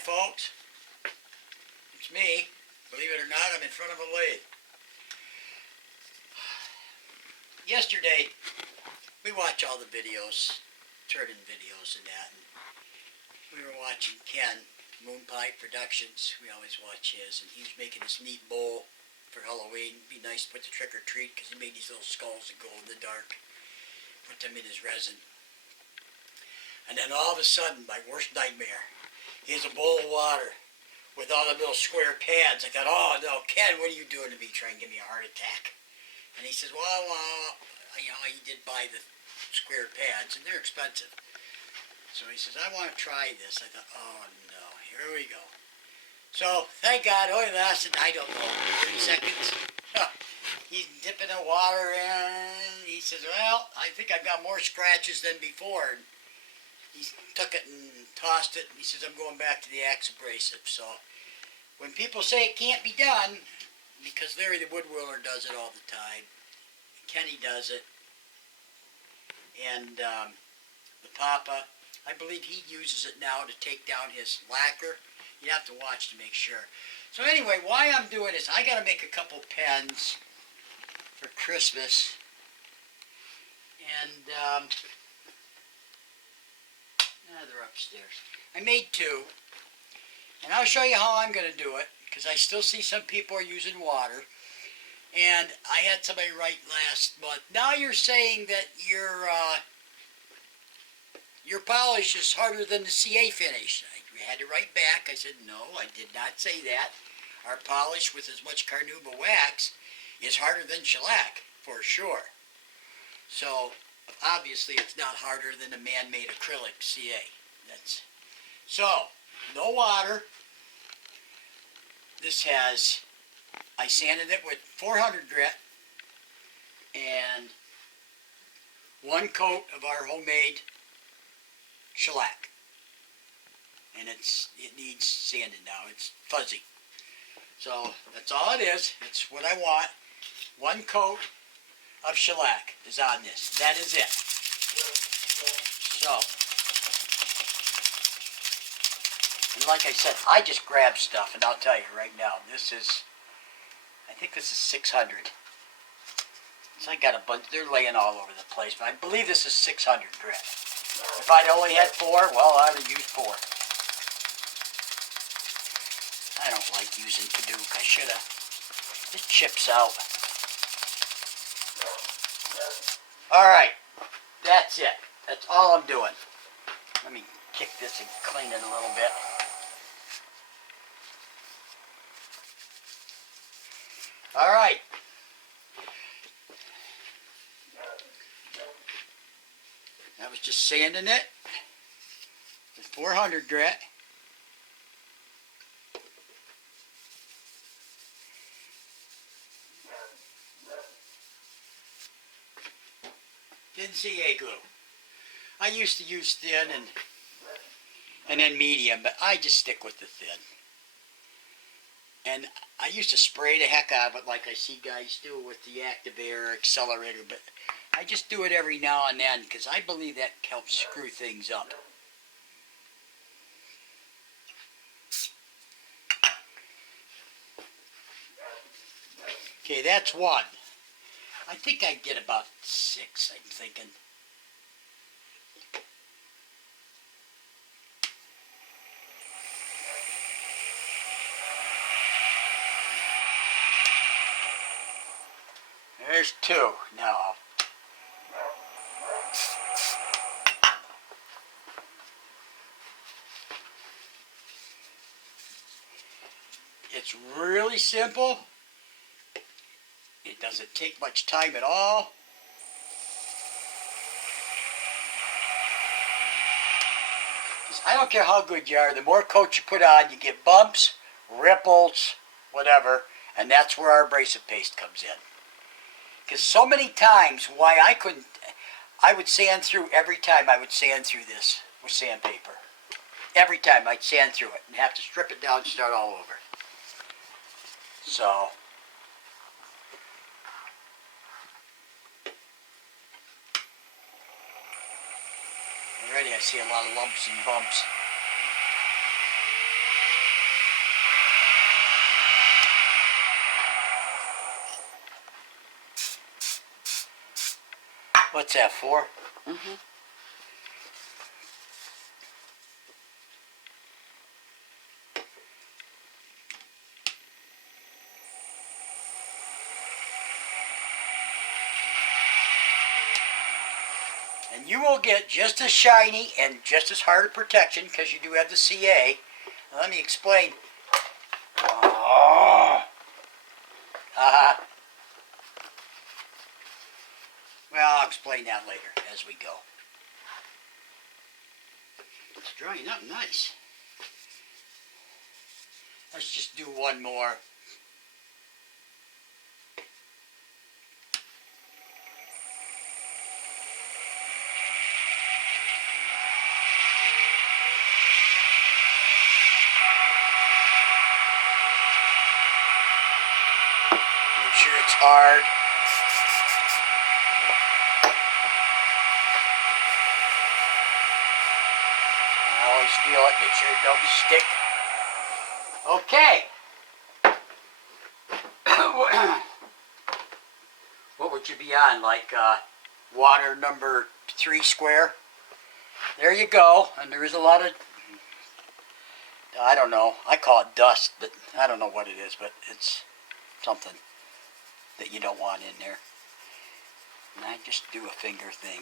folks, it's me. Believe it or not, I'm in front of a lathe. Yesterday, we watch all the videos, turn-in videos and that, and we were watching Ken, Moonpipe Productions. We always watch his, and he was making this neat bowl for Halloween. It'd be nice to put the trick or treat, because he made these little skulls that glow in the dark. Put them in his resin. And then all of a sudden, my worst nightmare, he has a bowl of water with all the little square pads. I thought, oh no, Ken, what are you doing to me, trying to give me a heart attack? And he says, well, he did buy the square pads, and they're expensive. So he says, I want to try this. I thought, oh no, here we go. So, thank God, it only lasted, I don't know, 30 seconds. He's dipping the water in. He says, well, I think I've got more scratches than before. And he took it and tossed it, and he says, I'm going back to the ACKS abrasive. So, when people say it can't be done, because Larry the woodwiller does it all the time, Kenny does it, and the Papa, I believe he uses it now to take down his lacquer. You have to watch to make sure. So anyway, why I'm doing this, I got to make a couple pens for Christmas, and they're upstairs. I made two, and I'll show you how I'm going to do it, because I still see some people are using water. And I had somebody write last month, now you're saying that your polish is harder than the CA finish. I had to write back. I said, no, I did not say that. Our polish with as much carnauba wax is harder than shellac, for sure. So, obviously it's not harder than a man-made acrylic CA. So, no water. This has, I sanded it with 400 grit and one coat of our homemade shellac. And it needs sanding now. It's fuzzy. So that's all it is. It's what I want. One coat of shellac is on this. That is it. So, and like I said, I just grab stuff, and I'll tell you right now, this is, I think this is 600. So I got a bunch, they're laying all over the place, but I believe this is 600 grit. If I'd only had 4, well, I'd have used 4. I don't like using Paduke. I should have. It chips out. Alright. That's it. That's all I'm doing. Let me kick this and clean it a little bit. Alright. I was just sanding it with 400 grit. Didn't see A glue. I used to use thin and then medium, but I just stick with the thin. And I used to spray the heck out of it like I see guys do with the active air accelerator, but I just do it every now and then because I believe that helps screw things up. Okay, that's one. I think I get about 6, I'm thinking. There's 2 now. It's really simple. It doesn't take much time at all. I don't care how good you are, the more coats you put on, you get bumps, ripples, whatever, and that's where our abrasive paste comes in. Because so many times, why I would sand through every time I would sand through this with sandpaper. Every time I'd sand through it and have to strip it down and start all over. So, already I see a lot of lumps and bumps. What's that for? Mm-hmm. And you will get just as shiny and just as hard a protection because you do have the CA. Now, let me explain. Oh. Well, I'll explain that later as we go. It's drying up nice. Let's just do one more. Make sure it's hard. I always feel it, make sure it don't stick. Okay. What would you be on? Like water number 3 square? There you go. And there is a lot of, I don't know, I call it dust, but I don't know what it is, but it's something that you don't want in there. And I just do a finger thing.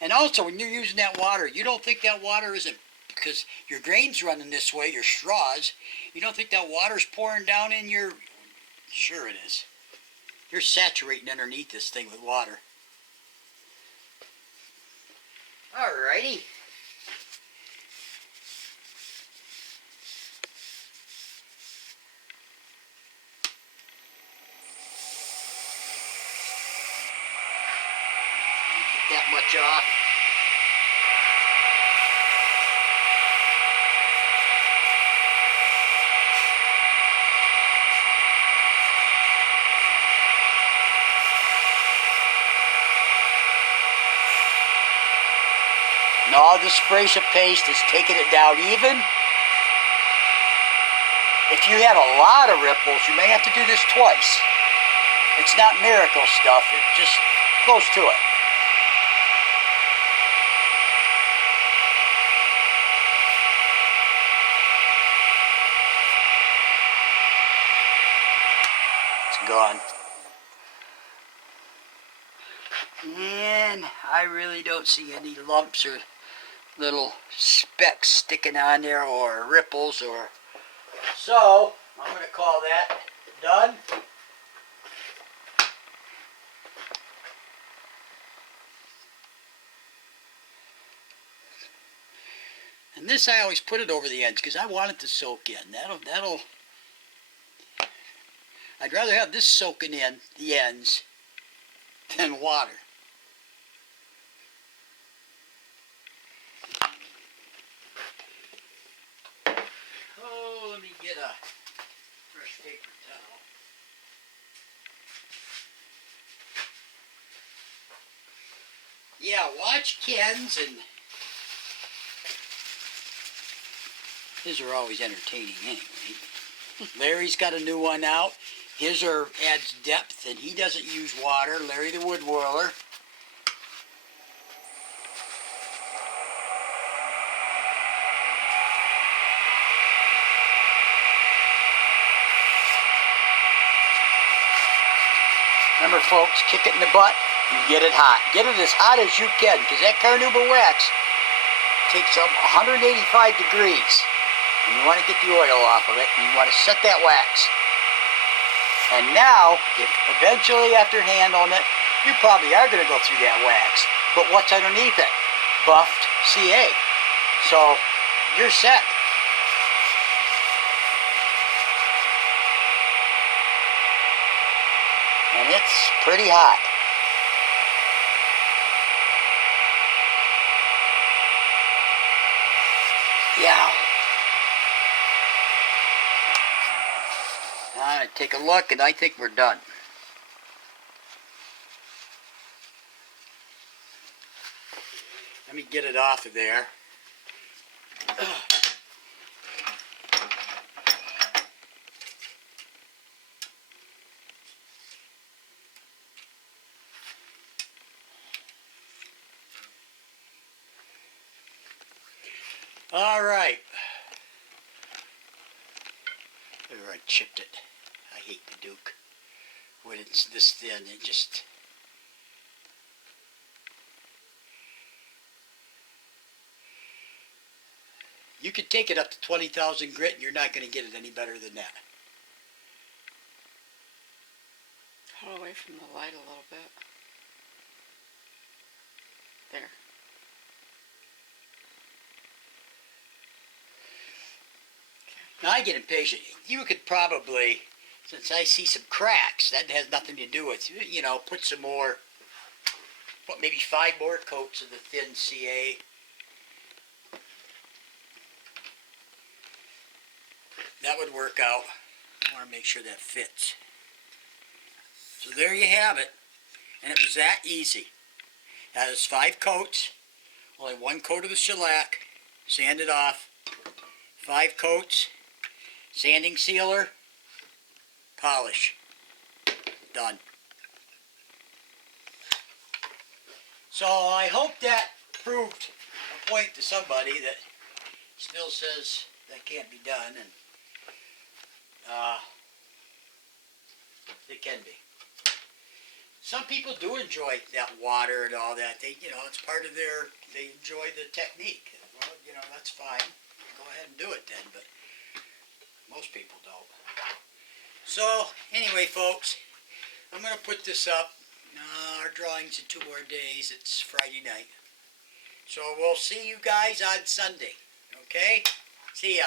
And also, when you're using that water, you don't think that water isn't, because your grain's running this way, your straws, you don't think that water's pouring down in your, sure it is. You're saturating underneath this thing with water. Alrighty. Get that much off. No, this abrasive paste is taking it down even. If you have a lot of ripples, you may have to do this twice. It's not miracle stuff, it's just close to it. It's gone. And I really don't see any lumps or little specks sticking on there or ripples or... So, I'm going to call that done. And this I always put it over the ends because I want it to soak in. That'll I'd rather have this soaking in the ends than water. Oh, let me get a fresh paper towel. Yeah, watch Ken's, and his are always entertaining anyway. Larry's got a new one out. His adds depth, and he doesn't use water. Larry the wood whirler. Remember, folks, kick it in the butt and get it hot. Get it as hot as you can, because that carnauba wax takes up 185 degrees. And you want to get the oil off of it, and you want to set that wax. And now, if eventually after handling it, you probably are going to go through that wax. But what's underneath it? Buffed CA. So, you're set. And it's pretty hot. Yeah. All right, take a look, and I think we're done. Let me get it off of there. All right. There, I chipped it. I hate the Duke when it's this thin. It just... You could take it up to 20,000 grit and you're not going to get it any better than that. Hold away from the light a little bit. There. Now I get impatient. You could probably, since I see some cracks, that has nothing to do with, you know, put some more, what, maybe 5 more coats of the thin CA. That would work out. I want to make sure that fits. So there you have it. And it was that easy. That is 5 coats. Only 1 coat of the shellac. Sand it off. 5 coats. Sanding sealer. Polish. Done. So I hope that proved a point to somebody that still says that can't be done. And it can be. Some people do enjoy that water and all that. They, you know, it's part of their, they enjoy the technique. Well, you know, that's fine. Go ahead and do it then, but most people don't. So, anyway, folks, I'm going to put this up. Our drawing's in 2 more days. It's Friday night. So we'll see you guys on Sunday. Okay? See ya.